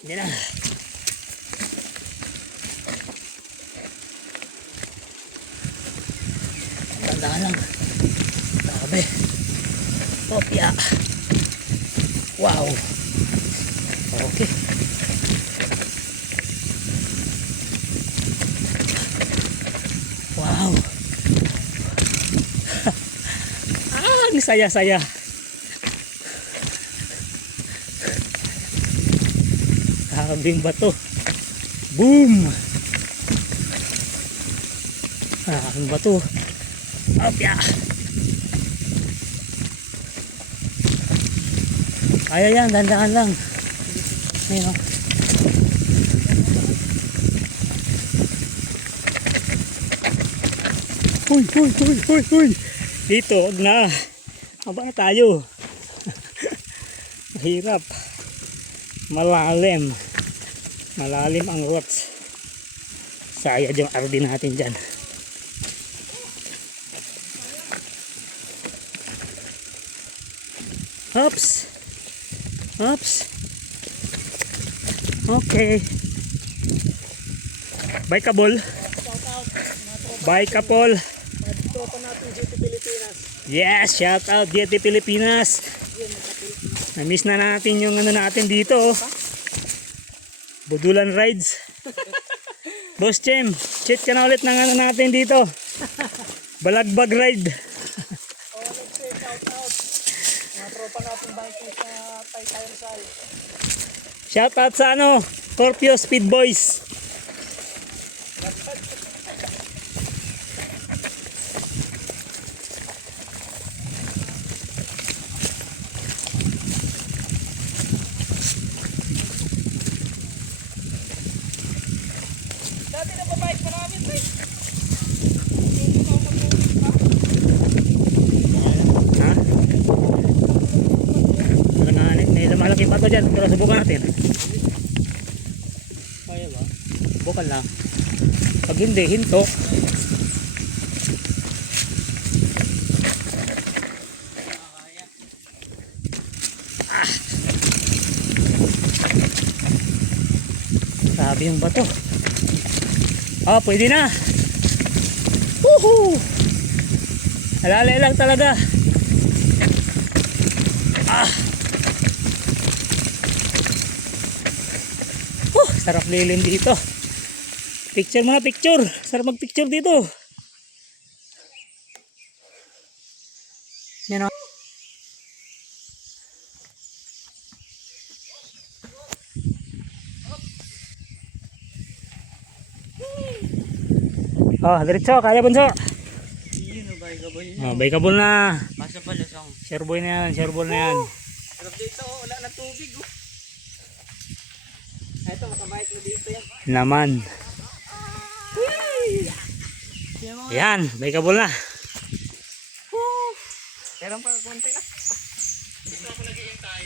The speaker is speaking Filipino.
Hindi na. Tandaan lang. Grabe. Opya. Wow. Okay. Wow. Ang saya-saya. Grabing bato. Boom. Ang bato. Opya. Kaya yan, dandahan lang. Ayun o. Huy, huy, huy, huy, huy. Dito, huwag na. Haba na tayo. Mahirap. Malalim. Malalim ang roots. Sayad yung RD natin dyan. Oops. Oops. Okay. Bye Kabol. Bye Kapol. Yes, shout out GT Pilipinas. Na-miss na natin yung ano natin dito. Budulan rides. Boss Chem, cheat ka na ulit ng ano natin dito. Balagbag ride. Shout out sa ano, Scorpio Speed Boys. Dati na babike pa namin, pre. Ha? May malaki pa to dyan, pero subukan natin. Kaya ba? Subukan lang. Pag hindi, hinto. Sabi yung bato. Oh, pwede na. Woohoo! Alalay lang talaga. Sarap lilim dito. Picture mga picture. Sarap mag picture dito. Yan o. Oh, diretso, kaya bunso. Oh, bay kabul na. Basta pala song. Shareboy na yan, shareboy na yan. Sarap dito, wala na tubig. Oh. Ito, makabait mo dito yan. Naman. Yan, bay kabul na. Meron pa konti na. Dito ako nag-iintay.